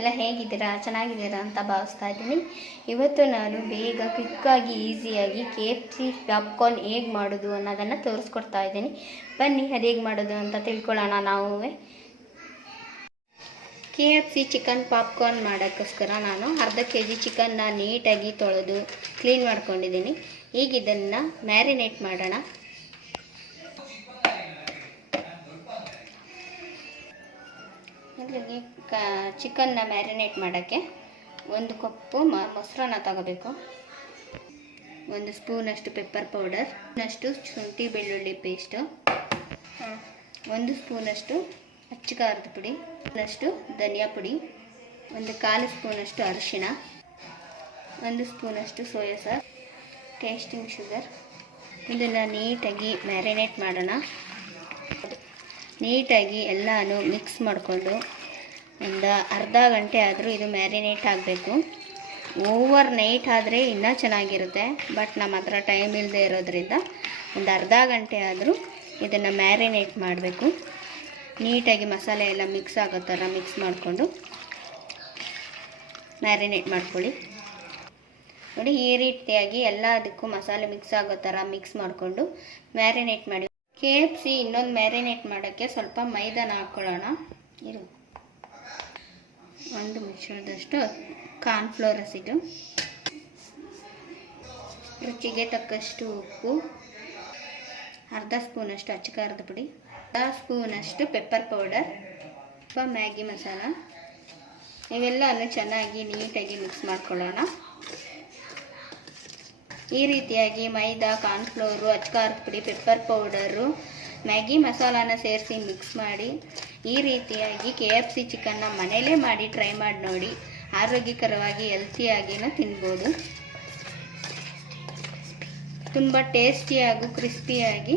ಎಲ್ಲ ಹೇಗಿದ್ದೀರಾ? ಚೆನ್ನಾಗಿದ್ದೀರಾ ಅಂತ ಭಾವಿಸ್ತಾ ಇದ್ದೀನಿ. ಇವತ್ತು ನಾನು ಬೇಗ ಕ್ವಿಕ್ಕಾಗಿ ಈಸಿಯಾಗಿ KFC ಪಾಪ್ಕಾರ್ನ್ ಹೇಗೆ ಮಾಡೋದು ಅನ್ನೋದನ್ನು ತೋರಿಸ್ಕೊಡ್ತಾ ಇದ್ದೀನಿ. ಬನ್ನಿ ಅದು ಹೇಗೆ ಮಾಡೋದು ಅಂತ ತಿಳ್ಕೊಳ್ಳೋಣ. ನಾವು KFC ಚಿಕನ್ ಪಾಪ್ಕಾರ್ನ್ ಮಾಡೋಕ್ಕೋಸ್ಕರ ನಾನು ಅರ್ಧ kg ಚಿಕನ್ನ ನೀಟಾಗಿ ತೊಳೆದು ಕ್ಲೀನ್ ಮಾಡ್ಕೊಂಡಿದ್ದೀನಿ. ಈಗ ಇದನ್ನು ಮ್ಯಾರಿನೇಟ್ ಮಾಡೋಣ. ಇಲ್ಲಿಗೆ ಚಿಕನ್ನ ಮ್ಯಾರಿನೇಟ್ ಮಾಡೋಕ್ಕೆ 1 ಕಪ್ಪು ಮೊಸರನ್ನ ತಗೋಬೇಕು. 1 ಸ್ಪೂನಷ್ಟು ಪೆಪ್ಪರ್ ಪೌಡರ್, ಅಷ್ಟು ಶುಂಠಿ ಬೆಳ್ಳುಳ್ಳಿ ಪೇಸ್ಟು, 1 ಸ್ಪೂನಷ್ಟು ಅಚ್ಚ ಖಾರದ ಪುಡಿ, ಅಷ್ಟು ಧನಿಯಾ ಪುಡಿ, 1/4 ಸ್ಪೂನಷ್ಟು ಅರಿಶಿಣ, 1 ಸ್ಪೂನಷ್ಟು ಸೋಯಾ ಸಾಸ್, ಟೇಸ್ಟಿಂಗ್ ಶುಗರ್. ಇದನ್ನು ನೀಟಾಗಿ ಮ್ಯಾರಿನೇಟ್ ಮಾಡೋಣ. ನೀಟಾಗಿ ಎಲ್ಲನೂ ಮಿಕ್ಸ್ ಮಾಡಿಕೊಂಡು ಒಂದು ಅರ್ಧ ಗಂಟೆ ಆದರೂ ಇದು ಮ್ಯಾರಿನೇಟ್ ಆಗಬೇಕು. ಓವರ್ ನೈಟ್ ಆದರೆ ಇನ್ನೂ ಚೆನ್ನಾಗಿರುತ್ತೆ, ಬಟ್ ನಮ್ಮ ಹತ್ರ ಟೈಮ್ ಇಲ್ಲದೆ ಇರೋದ್ರಿಂದ ಒಂದು ಅರ್ಧ ಗಂಟೆ ಆದರೂ ಇದನ್ನು ಮ್ಯಾರಿನೇಟ್ ಮಾಡಬೇಕು. ನೀಟಾಗಿ ಮಸಾಲೆ ಎಲ್ಲ ಮಿಕ್ಸ್ ಆಗೋ ಥರ ಮಿಕ್ಸ್ ಮಾಡಿಕೊಂಡು ಮ್ಯಾರಿನೇಟ್ ಮಾಡ್ಕೊಳ್ಳಿ. ನೋಡಿ, ಈ ರೀತಿಯಾಗಿ ಎಲ್ಲದಕ್ಕೂ ಮಸಾಲೆ ಮಿಕ್ಸ್ ಆಗೋ ಥರ ಮಿಕ್ಸ್ ಮಾಡಿಕೊಂಡು ಮ್ಯಾರಿನೇಟ್ ಮಾಡಿ. KFC ಇನ್ನೊಂದು ಮ್ಯಾರಿನೇಟ್ ಮಾಡೋಕ್ಕೆ ಸ್ವಲ್ಪ ಮೈದಾನ ಹಾಕ್ಕೊಳ್ಳೋಣ. 1 ಮುಚ್ಚಳದಷ್ಟು ಕಾರ್ನ್ಫ್ಲೋರ್ ಹಸಿಟ್ಟು, ರುಚಿಗೆ ತಕ್ಕಷ್ಟು ಉಪ್ಪು, ಅರ್ಧ ಸ್ಪೂನಷ್ಟು ಅಚ್ಚ ಖಾರದ ಪುಡಿ, ಅರ್ಧ ಸ್ಪೂನಷ್ಟು ಪೆಪ್ಪರ್ ಪೌಡರ್, ಸ್ವಲ್ಪ ಮ್ಯಾಗಿ ಮಸಾಲ. ಇವೆಲ್ಲನೂ ಚೆನ್ನಾಗಿ ನೀಟಾಗಿ ಮಿಕ್ಸ್ ಮಾಡ್ಕೊಳ್ಳೋಣ. ಈ ರೀತಿಯಾಗಿ ಮೈದಾ, ಕಾರ್ನ್ಫ್ಲೋರು, ಅಚ್ಚ ಖಾರದ ಪುಡಿ, ಪೆಪ್ಪರ್ ಪೌಡರು, ಮ್ಯಾಗಿ ಮಸಾಲಾನ ಸೇರಿಸಿ ಮಿಕ್ಸ್ ಮಾಡಿ ಈ ರೀತಿಯಾಗಿ KFC ಚಿಕನ್ನ ಮನೆಯಲ್ಲೇ ಮಾಡಿ ಟ್ರೈ ಮಾಡಿ ನೋಡಿ. ಆರೋಗ್ಯಕರವಾಗಿ ಹೆಲ್ತಿಯಾಗಿನೂ ತಿನ್ಬೋದು. ತುಂಬ ಟೇಸ್ಟಿಯಾಗೂ ಕ್ರಿಸ್ಪಿಯಾಗಿ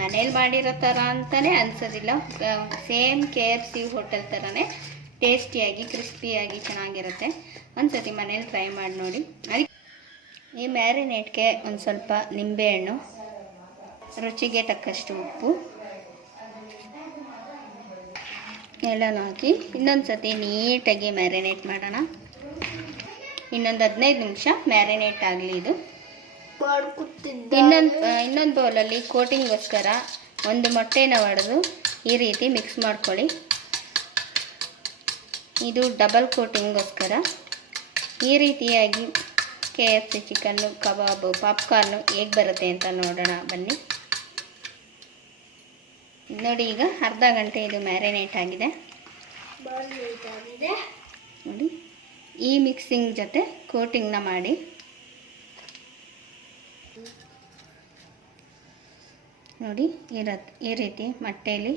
ಮನೇಲಿ ಮಾಡಿರೋ ಥರ ಅಂತಲೇ ಅನಿಸೋದಿಲ್ಲ. ಸೇಮ್ KFC ಹೋಟೆಲ್ ಥರನೇ ಟೇಸ್ಟಿಯಾಗಿ ಕ್ರಿಸ್ಪಿಯಾಗಿ ಚೆನ್ನಾಗಿರುತ್ತೆ. ಒಂದ್ಸತಿ ಮನೇಲಿ ಟ್ರೈ ಮಾಡಿ ನೋಡಿ. ಈ ಮ್ಯಾರಿನೇಟ್ಗೆ ಒಂದು ಸ್ವಲ್ಪ ನಿಂಬೆಹಣ್ಣು, ರುಚಿಗೆ ತಕ್ಕಷ್ಟು ಉಪ್ಪು ಎಲ್ಲನೂ ಹಾಕಿ ಇನ್ನೊಂದು ಸತಿ ನೀಟಾಗಿ ಮ್ಯಾರಿನೇಟ್ ಮಾಡೋಣ. ಇನ್ನೊಂದು 15 ನಿಮಿಷ ಮ್ಯಾರಿನೇಟ್ ಆಗಲಿ. ಇದು ಇನ್ನೊಂದು ಬೌಲಲ್ಲಿ ಕೋಟಿಂಗ್ಗೋಸ್ಕರ 1 ಮೊಟ್ಟೆನ ಒಡೆದು ಈ ರೀತಿ ಮಿಕ್ಸ್ ಮಾಡ್ಕೊಳ್ಳಿ. ಇದು ಡಬಲ್ ಕೋಟಿಂಗ್ಗೋಸ್ಕರ. ಈ ರೀತಿಯಾಗಿ KFC ಚಿಕನ್ನು, ಕಬಾಬು, ಪಾಪ್ಕಾರ್ನು ಹೇಗೆ ಬರುತ್ತೆ ಅಂತ ನೋಡೋಣ ಬನ್ನಿ. ನೋಡಿ, ಈಗ ಅರ್ಧ ಗಂಟೆ ಇದು ಮ್ಯಾರಿನೇಟ್ ಆಗಿದೆ. ನೋಡಿ, ಈ ಮಿಕ್ಸಿಂಗ್ ಜೊತೆ ಕೋಟಿಂಗ್ನ ಮಾಡಿ ನೋಡಿ ಈ ರೀತಿ ಮೊಟ್ಟೆಯಲ್ಲಿ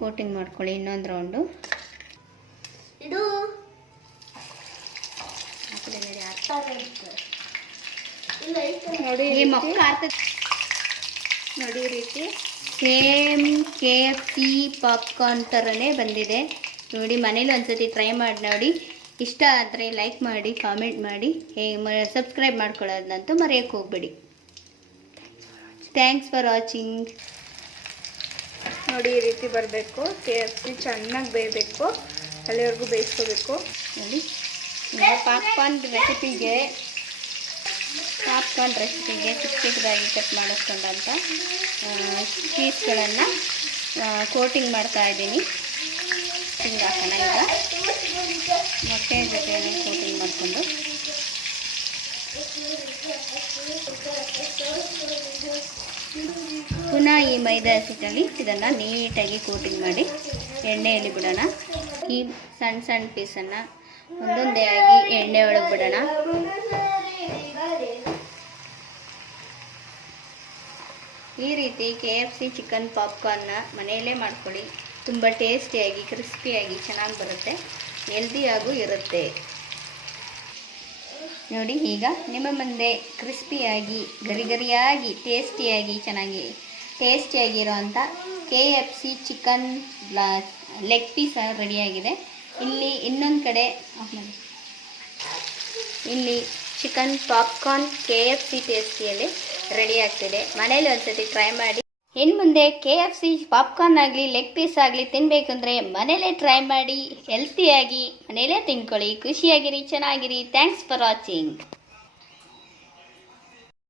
ಕೋಟಿಂಗ್ ಮಾಡ್ಕೊಳ್ಳಿ. ಇನ್ನೊಂದು ರೌಂಡು ಇದು ನೋಡಿ. ಈ ಮಕ್ಕ ನೋಡಿ, ಈ ರೀತಿ ಸೇಮ್ KFC ಪಾಪ್ಕಾರ್ನ್ ಥರನೇ ಬಂದಿದೆ. ನೋಡಿ, ಮನೇಲಿ ಒಂದ್ಸತಿ ಟ್ರೈ ಮಾಡಿ ನೋಡಿ. ಇಷ್ಟ ಆದರೆ ಲೈಕ್ ಮಾಡಿ, ಕಾಮೆಂಟ್ ಮಾಡಿ, ಸಬ್ಸ್ಕ್ರೈಬ್ ಮಾಡ್ಕೊಳ್ಳೋದಂತೂ ಮರೆಯೋಕ್ಕೆ ಹೋಗಬೇಡಿ. Thanks for watching. ನೋಡಿ, ಈ ರೀತಿ ಬರಬೇಕು. KFC ಚೆನ್ನಾಗಿ ಬೇಯಬೇಕು, ಅಲ್ಲಿವರೆಗೂ ಬೇಯಿಸ್ಕೋಬೇಕು. ನೋಡಿ, ಪಾಪ್ಕಾರ್ನ್ ರೆಸಿಪಿಗೆ ಚಿಕ್ಕ ಚಿಕ್ಕದಾಗಿ ಕಟ್ ಮಾಡಿಸ್ಕೊಂಡಂಥ ಪೀಸ್ಗಳನ್ನು ಕೋಟಿಂಗ್ ಮಾಡ್ತಾ ಇದ್ದೀನಿ. ಹಿಂಗೆ ಹಾಕೋಣ. ಈಗ ಮೊಟ್ಟೆ ಜೊತೆ ಕೋಟಿಂಗ್ ಮಾಡಿಕೊಂಡು ಪುನಃ ಈ ಮೈದಾ ಹಸಿಟ್ಟಲ್ಲಿ ಇದನ್ನು ನೀಟಾಗಿ ಕೋಟಿಂಗ್ ಮಾಡಿ ಎಣ್ಣೆಯಲ್ಲಿ ಬಿಡೋಣ. ಈ ಸಣ್ಣ ಸಣ್ಣ ಪೀಸನ್ನು ಒಂದೊಂದೇ ಆಗಿ ಎಣ್ಣೆ ಒಳಗೆ ಬಿಡೋಣ. ಈ ರೀತಿ KFC ಚಿಕನ್ ಪಾಪ್ಕಾರ್ನ್ನ ಮನೆಯಲ್ಲೇ ಮಾಡ್ಕೊಳ್ಳಿ. ತುಂಬ ಟೇಸ್ಟಿಯಾಗಿ ಕ್ರಿಸ್ಪಿಯಾಗಿ ಚೆನ್ನಾಗಿ ಬರುತ್ತೆ, ಹೆಲ್ದಿಯಾಗೂ ಇರುತ್ತೆ. ನೋಡಿ, ಈಗ ನಿಮ್ಮ ಮುಂದೆ ಕ್ರಿಸ್ಪಿಯಾಗಿ ಗರಿಗರಿಯಾಗಿ ಟೇಸ್ಟಿಯಾಗಿರೋಂಥ KFC ಚಿಕನ್ ಲೆಗ್ ಪೀಸ್ ರೆಡಿಯಾಗಿದೆ. ಇಲ್ಲಿ ಇನ್ನೊಂದು ಕಡೆ ಇಲ್ಲಿ ಚಿಕನ್ ಪಾಪ್ಕಾರ್ನ್ KFC ಟೇಸ್ಟಿಯಲ್ಲಿ ರೆಡಿ ಆಗ್ತಿದೆ. ಮನೇಲಿ ಒಂದ್ಸತಿ ಟ್ರೈ ಮಾಡಿ ಇನ್ನು ಮುಂದೆ KFC ಪಾಪ್ಕಾರ್ನ್ ಆಗಲಿ ಲೆಗ್ ಪೀಸ್ ಆಗಲಿ ತಿನ್ನಬೇಕಂದ್ರೆ ಮನೇಲೇ ಟ್ರೈ ಮಾಡಿ, ಹೆಲ್ತಿಯಾಗಿ ಮನೇಲೇ ತಿನ್ಕೊಳ್ಳಿ, ಖುಷಿಯಾಗಿರಿ, ಚೆನ್ನಾಗಿರಿ. Thanks for watching.